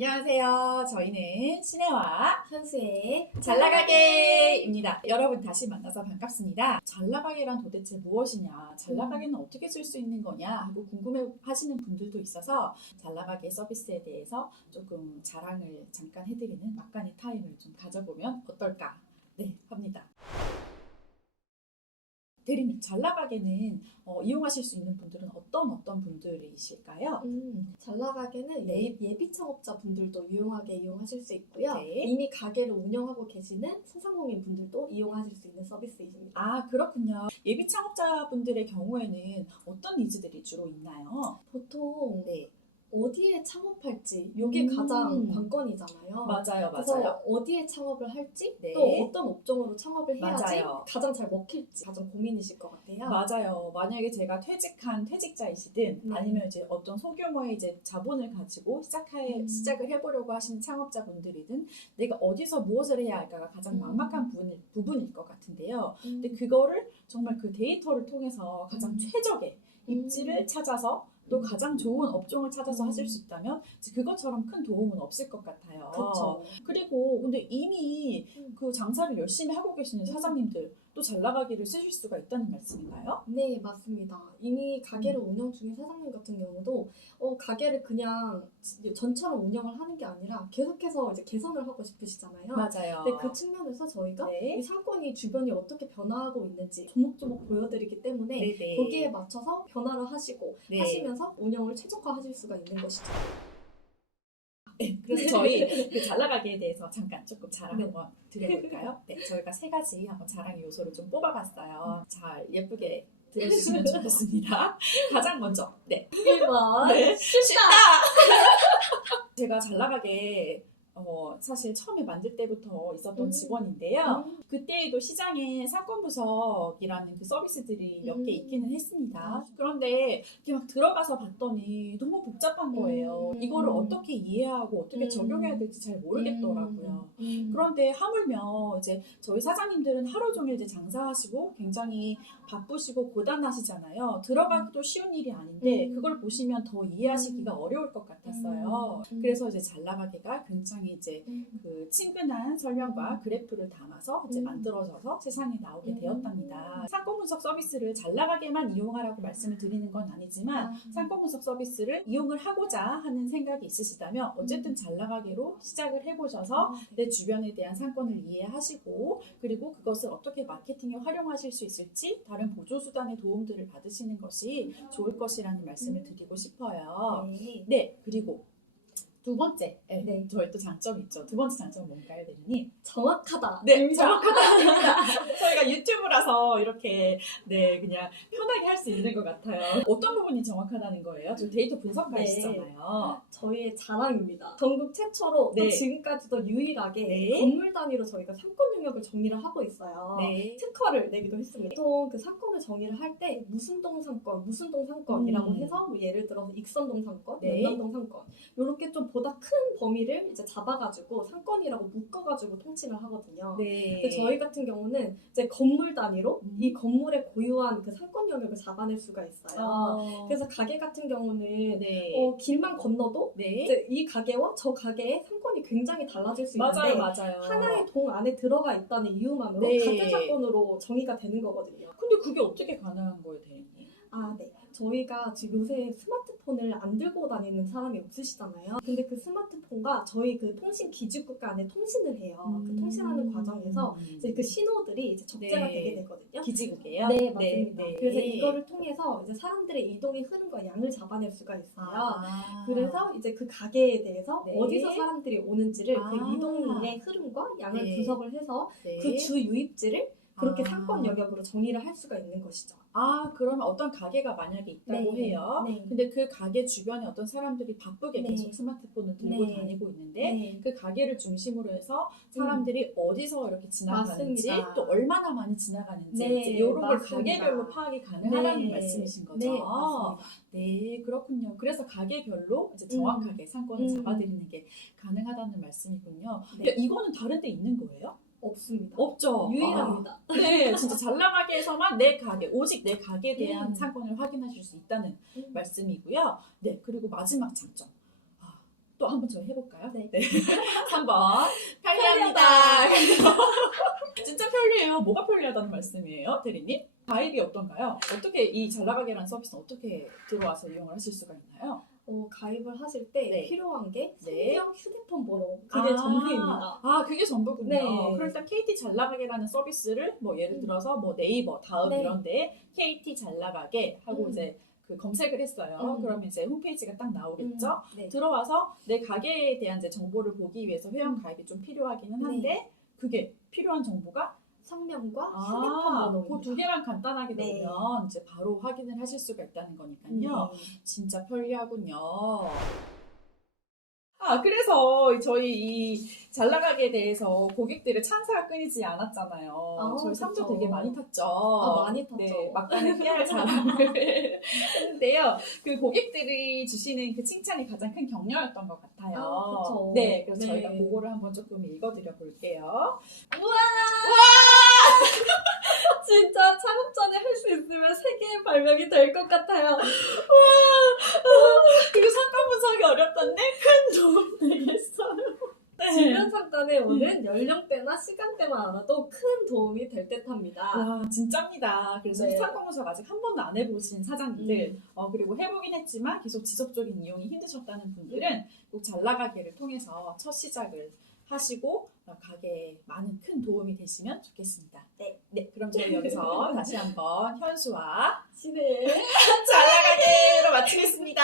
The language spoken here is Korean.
안녕하세요. 저희는 신혜와 현수의 잘나가게입니다. 여러분 다시 만나서 반갑습니다. 잘나가게란 도대체 무엇이냐, 잘나가게는 어떻게 쓸 수 있는 거냐 하고 궁금해 하시는 분들도 있어서 잘나가게 서비스에 대해서 조금 자랑을 잠깐 해드리는 막간의 타임을 좀 가져보면 어떨까 합니다. 대리님, 잘나가게는 이용하실 수 있는 분들은 어떤 분들이실까요? 잘나가게는 네. 예비 창업자 분들도 유용하게 이용하실 수 있고요. 네. 이미 가게를 운영하고 계시는 소상공인 분들도 이용하실 수 있는 서비스입니다. 아, 그렇군요. 예비 창업자분들의 경우에는 어떤 니즈들이 주로 있나요? 보통 네. 어디에 창업할지 이게 가장 관건이잖아요. 맞아요. 그래서 어디에 창업을 할지 네. 또 어떤 업종으로 창업을 해야지 맞아요. 가장 잘 먹힐지 가장 고민이실 것 같아요. 맞아요. 만약에 제가 퇴직한 퇴직자이시든 네. 아니면 이제 어떤 소규모의 이제 자본을 가지고 시작을 해보려고 하시는 창업자분들이든 내가 어디서 무엇을 해야 할까가 가장 막막한 부분일 것 같은데요. 근데 그거를 정말 그 데이터를 통해서 가장 최적의 입지를 찾아서 또 가장 좋은 업종을 찾아서 하실 수 있다면 그것처럼 큰 도움은 없을 것 같아요. 그렇죠. 그리고 근데 이미 그 장사를 열심히 하고 계시는 사장님들 또 잘 나가기를 쓰실 수가 있다는 말씀인가요? 네, 맞습니다. 이미 가게를 운영 중인 사장님 같은 경우도 가게를 그냥 전처럼 운영을 하는 게 아니라 계속해서 이제 개선을 하고 싶으시잖아요. 맞아요. 근데 그 측면에서 저희가 네. 이 상권이 주변이 어떻게 변화하고 있는지 조목조목 보여드리기 때문에 네네. 거기에 맞춰서 변화를 하시고 네. 하시면서 운영을 최적화하실 수가 있는 것이죠. 네, 그래서 저희 그 잘 나가기에 대해서 잠깐 조금 자랑 네. 한번 드려볼까요? 네, 저희가 3가지 한번 자랑의 요소를 좀 뽑아봤어요. 잘 예쁘게 들어주시면 좋겠습니다. 가장 먼저, 1번 네. 쉽다! 제가 잘 나가게 사실 처음에 만들 때부터 있었던 직원인데요. 그때에도 시장에 상권분석이라는 그 서비스들이 몇 개 있기는 했습니다. 그런데 이렇게 막 들어가서 봤더니 너무 복잡한 거예요. 이거를 어떻게 이해하고 어떻게 적용해야 될지 잘 모르겠더라고요. 그런데 하물며 이제 저희 사장님들은 하루 종일 이제 장사하시고 굉장히 바쁘시고 고단하시잖아요. 들어가기도 쉬운 일이 아닌데 그걸 보시면 더 이해하시기가 어려울 것 같았어요. 그래서 이제 잘 나가게가 굉장히 이제 그 친근한 설명과 그래프를 담아서 이제 만들어져서 세상에 나오게 되었답니다. 상권 분석 서비스를 잘 나가게만 이용하라고 말씀을 드리는 건 아니지만 상권 분석 서비스를 이용을 하고자 하는 생각이 있으시다면 어쨌든 잘 나가게로 시작을 해보셔서 내 주변에 대한 상권을 이해하시고 그리고 그것을 어떻게 마케팅에 활용하실 수 있을지 다른 보조수단의 도움들을 받으시는 것이 좋을 것이라는 말씀을 드리고 싶어요. 네, 그리고 두 번째, 네. 저희 또 장점이 있죠. 두 번째 장점은 뭔가요, 대리님? 정확하다. 네, 정확하다. 저희가 유튜브라서 이렇게 그냥 편하게 할 수 있는 것 같아요. 어떤 부분이 정확하다는 거예요? 저 데이터 분석가시잖아요. 저희의 자랑입니다. 전국 최초로 또 지금까지도 유일하게 건물 단위로 저희가 상권 영역을 정리를 하고 있어요. 특허를 내기도 했습니다. 보통 그 상권을 정리를 할 때 무슨 동 상권, 무슨 동 상권이라고 해서 뭐 예를 들어서 익선동 상권, 연남동 상권 이렇게 좀 보다 큰 범위를 이제 잡아가지고 상권이라고 묶어가지고 통칭을 하거든요. 근데 저희 같은 경우는 이제 건물 단위로 이 건물의 고유한 그 상권 영역을 잡아낼 수가 있어요. 그래서 가게 같은 경우는 길만 건너도 이제 이 가게와 저 가게의 상권이 굉장히 달라질 수 있는데 맞아요. 하나의 동 안에 들어가 있다는 이유만으로 같은 사건으로 정의가 되는 거거든요. 근데 그게 어떻게 가능한 거예요, 대리님? 저희가 지금 요새 스마트폰을 안 들고 다니는 사람이 없으시잖아요. 근데 그 스마트폰과 저희 그 통신 기지국가 안에 통신을 해요. 그 통신하는 과정에서 이제 그 신호들이 이제 적재가 되게 되거든요. 기지국이에요? 네, 맞습니다. 그래서 이거를 통해서 이제 사람들의 이동의 흐름과 양을 잡아낼 수가 있어요. 그래서 이제 그 가게에 대해서 어디서 사람들이 오는지를 그 이동의 흐름과 양을 분석을 해서 그 주 유입지를 그렇게 상권 영역으로 정의를 할 수가 있는 것이죠. 그러면 어떤 가게가 만약에 있다고 해요. 근데 그 가게 주변에 어떤 사람들이 바쁘게 계속 스마트폰을 들고 다니고 있는데 그 가게를 중심으로 해서 사람들이 어디서 이렇게 지나가는지 또 얼마나 많이 지나가는지 이런 걸 가게별로 파악이 가능하다는 말씀이신 거죠. 네, 맞습니다. 네, 그렇군요. 그래서 가게별로 이제 정확하게 상권을 잡아드리는 게 가능하다는 말씀이군요. 이거는 다른 데 있는 거예요? 없습니다. 없죠. 유일합니다. 네, 진짜 잘 나가게에서만 내 가게, 오직 내 가게에 대한 상권을 확인하실 수 있다는 말씀이고요. 네, 그리고 마지막 장점. 또 한 번 저희 해볼까요? 네. 3번. 편리합니다. 진짜 편리해요. 뭐가 편리하다는 말씀이에요, 대리님? 가입이 어떤가요? 어떻게 이 잘나가게라는 서비스는 어떻게 들어와서 이용을 하실 수가 있나요? 가입을 하실 때 네. 필요한 게 네. 성명 휴대폰 번호. 그게 전부입니다. 그게 전부군요. 네. 그럼 일단 KT 잘나가게라는 서비스를 뭐 예를 들어서 뭐 네이버, 다음 네. 이런 데에 KT 잘나가게 하고 이제 그 검색을 했어요. 그럼 이제 홈페이지가 딱 나오겠죠? 네. 들어와서 내 가게에 대한 이제 정보를 보기 위해서 회원 가입이 좀 필요하기는 한데 그게 필요한 정보가 성명과 휴대폰 번호입니다. 그 두 개만 간단하게 네. 넣으면 이제 바로 확인을 하실 수가 있다는 거니까요. 진짜 편리하군요. 그래서 저희 이 잘나가게에 대해서 고객들의 찬사가 끊이지 않았잖아요. 저희 상도 그쵸. 되게 많이 탔죠. 많이 탔죠. 네, 막간을 깨알 자랑을 했는데요. 그 고객들이 주시는 그 칭찬이 가장 큰 격려였던 것 같아요. 그쵸. 네, 그래서 네. 저희가 그거를 한번 조금 읽어드려 볼게요. 진짜 창업 전에 할 수 있으면 세계의 발명이 될 것 같아요. 그리고 상권 분석이 어렵던데 큰 도움 되겠어요. 네. 주변 상단에 오는 연령대나 시간대만 알아도 큰 도움이 될 듯합니다. 진짜입니다. 그래서 네. 상권 분석 아직 한 번도 안 해보신 사장님들 그리고 해보긴 했지만 계속 지속적인 이용이 힘드셨다는 분들은 꼭 잘나가게를 통해서 첫 시작을 하시고 가게에 많은 큰 도움이 되시면 좋겠습니다. 네, 그럼 저희 여기서 다시 한번 현수와 시네. 잘나가게로 마치겠습니다.